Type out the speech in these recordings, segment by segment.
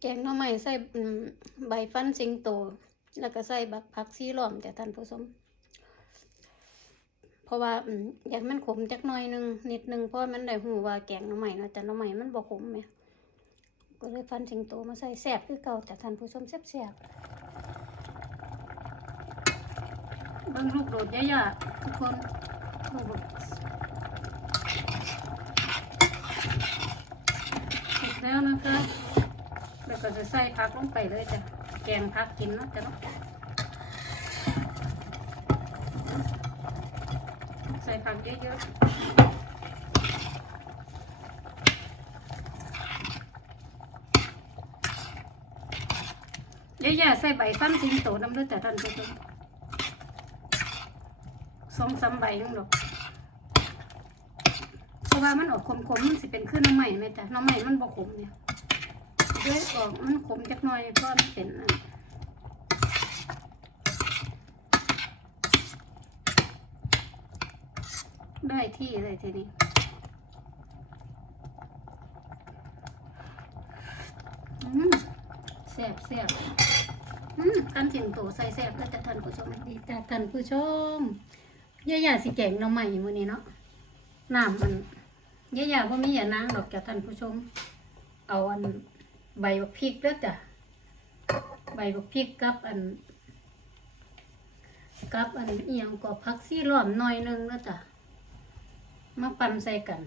แกงหน่อไม้ใส่ใบฟันสิงโต แล้วก็ใส่บักผักซีล้อมจ้ะท่านผู้ชมเพราะว่าอยากมันขมจักหน่อยหนึงนิดหนึงเพราะมันได้หูว่าแกงหน่อไม้เนาะแต่หน่อไม้มันบ่ขมแหมก็เลยฟันสิงโตมาใส่แซ่บคือเก่าจ้ะท่านผู้ชมแซ่บๆเบิ่งลูกโดดยะๆทุกคนลูกโดดเสร็จแล้วนะคะ แล้วก็จะใส่ผักลงไปเลยจ้ะ แกงผักกินเนาะจ้ะเนาะ ใส่ผักเยอะๆเยอะๆใส่ใบฟันสิงโตน้ำเลือดแต่ท่านผู้ชมสองสามใบนึงหรอกเพราะว่ามันออกขมๆมันสิเป็นขึ้นน้ำใหม่ไหมจ้ะน้ำใหม่มันบ่ขมเนี่ย ด้วยออกมันขมจักหน่อยเพราะมันเป็นอันได้ที่เลยทีนี้อืมแซ่บแซ่บกันสิงโตใส่แซ่บแล้วแต่ท่านผู้ชมดีแต่ท่านผู้ชมเย่าๆสิแกงหน้องใหม่มื้อนี้เนาะน้ำมันเย่าๆบ่มีอย่านางดอกจ้ะท่านผู้ชม เอาอัน ใบบักพริกเด้อจ้ะใบบักพริกกับอัน กับอันเอียงก็ผักซี่ล้อมหน่อยหนึงเด้อจ้ะมาปั่นใส่กัน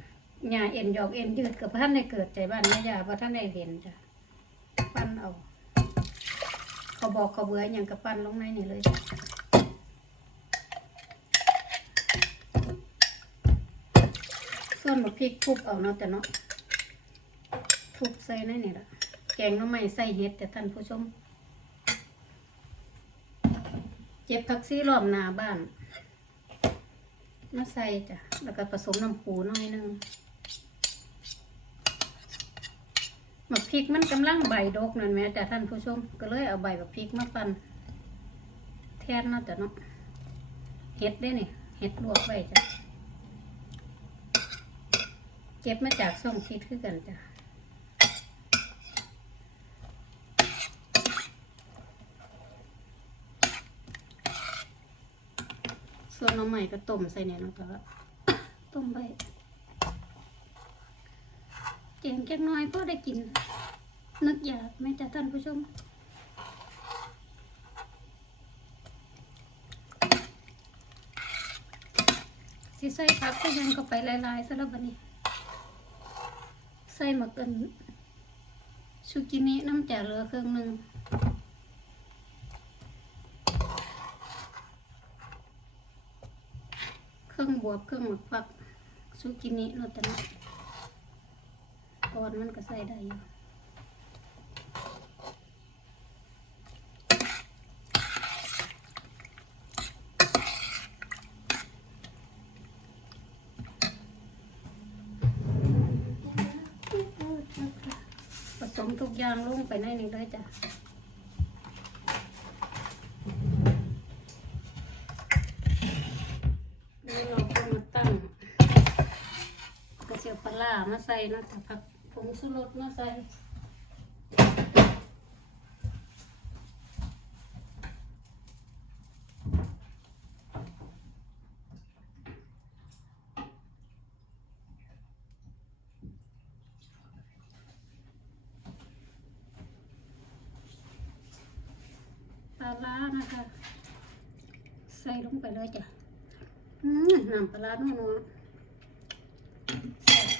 หญ้าเอ็นหยอกเอ็นยืดกับท่านได้เกิดใจบ้านแม่ยาเพราะท่านได้เรียนจ้ะปั้นเอาเขาบอกเขาเบื่ออย่างกับปั้นลงในนี่เลยส่วนหมกพริกทุบเอาเนาะแต่เนาะทุบใส่ในนี่ละ งหน้ำใหม่ใส่เห็ดแต่ท่านผู้ชม เจ็บผักซี่ล้อมหนาบ้านมาใส่จ้ะ แล้วก็ผสมน้ำปูหน่อยหนึงหมักพริกมันกำลังใบดกนั่นแหม่แต่ท่านผู้ชม ก็เลยเอาใบแบักพริกมาปั่นแทนเนาะแต่เนาะเห็ดได้นี่เห็ดลวกไว้จ้ะเก็บมาจากส่งพริกคือกันจ้ะ ส่วนน้ำใหม่ก็ต้มใส่เนี่ยนาะแต่ว่าต้มไปเจียงแค่น้อยก็ได้กิน นึกอยากไหม่จ้ะท่านผู้ชมสิใส่ผักก็ยังก็ไปลายๆซะแล้วบัดนี้ ใส่หมักกันชูกินิน้ำจ่าเหลือเครื่องหนึ่ง เครื่องบ วบเครื่องหมักฟักซูกินิโนตนะก่อนมันก็ใส่ได้อยู่ผสมทุกอย่างลงไปในนี้เลยจ้ะ นี่เราก็มาตั้งกระเจียวป ลาร้ามาใส่นะแต่ผักผงชูรสมาใส่ปลาร้านะคะ ใส่ลงไปเลยจ้ะน้ำปลาร้านัวๆ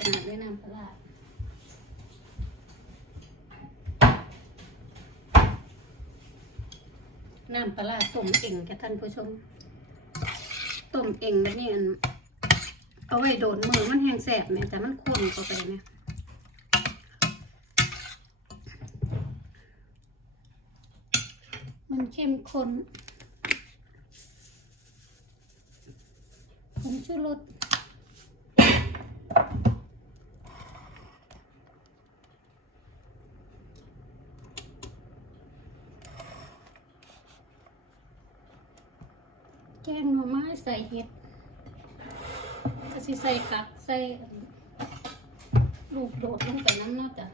ขนาดเลยน้ำปลาน้ำปลาต้มเองค่ะท่านผู้ชมต้มเองแบบนี้อันเอาไว้โดนมือมันแห้งแสบเนี่ยแต่มันข้นเข้าไปเนี่ยมันเข้มข้นผงชูรส แกงหน่อไม้ใส่เห็ดก็สิใส่กักใส่ลูกโดดลงไปน้ำน่าจะ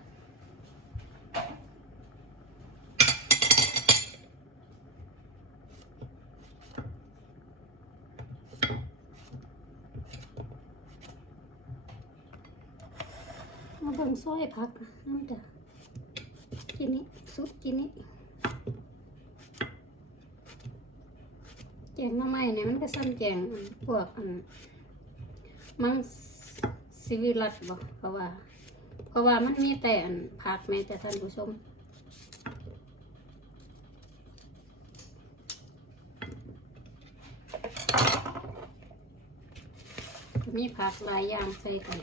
มาเบิ่งซอยผักน้ำจ้ะกินนี้ซุปกินนี้ แกงหน้ำไม้เนี่ยมันก็ซ้ำแกงพวกอันมังสิวิรัตบ่เพราะว่า เพราะว่ามันมีแต่อันผักแม่แต่ท่านผู้ชมมีผักหลายอย่างใส่กัน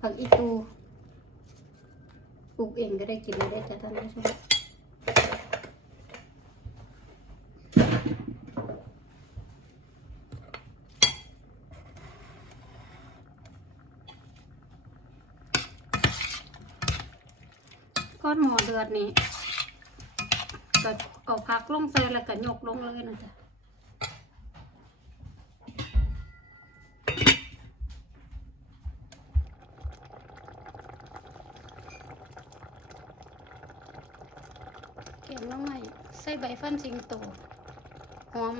ผักอีตูปลูกเองก็ได้กินได้จ้ะท่านผู้ชม ก้อนหมอเดือดนี่ก็เอาผักลงใส่แล้วก็ยกลงเลยนะจ๊ะแกงน้องใหมใส่ใบฟันสิงโตหอม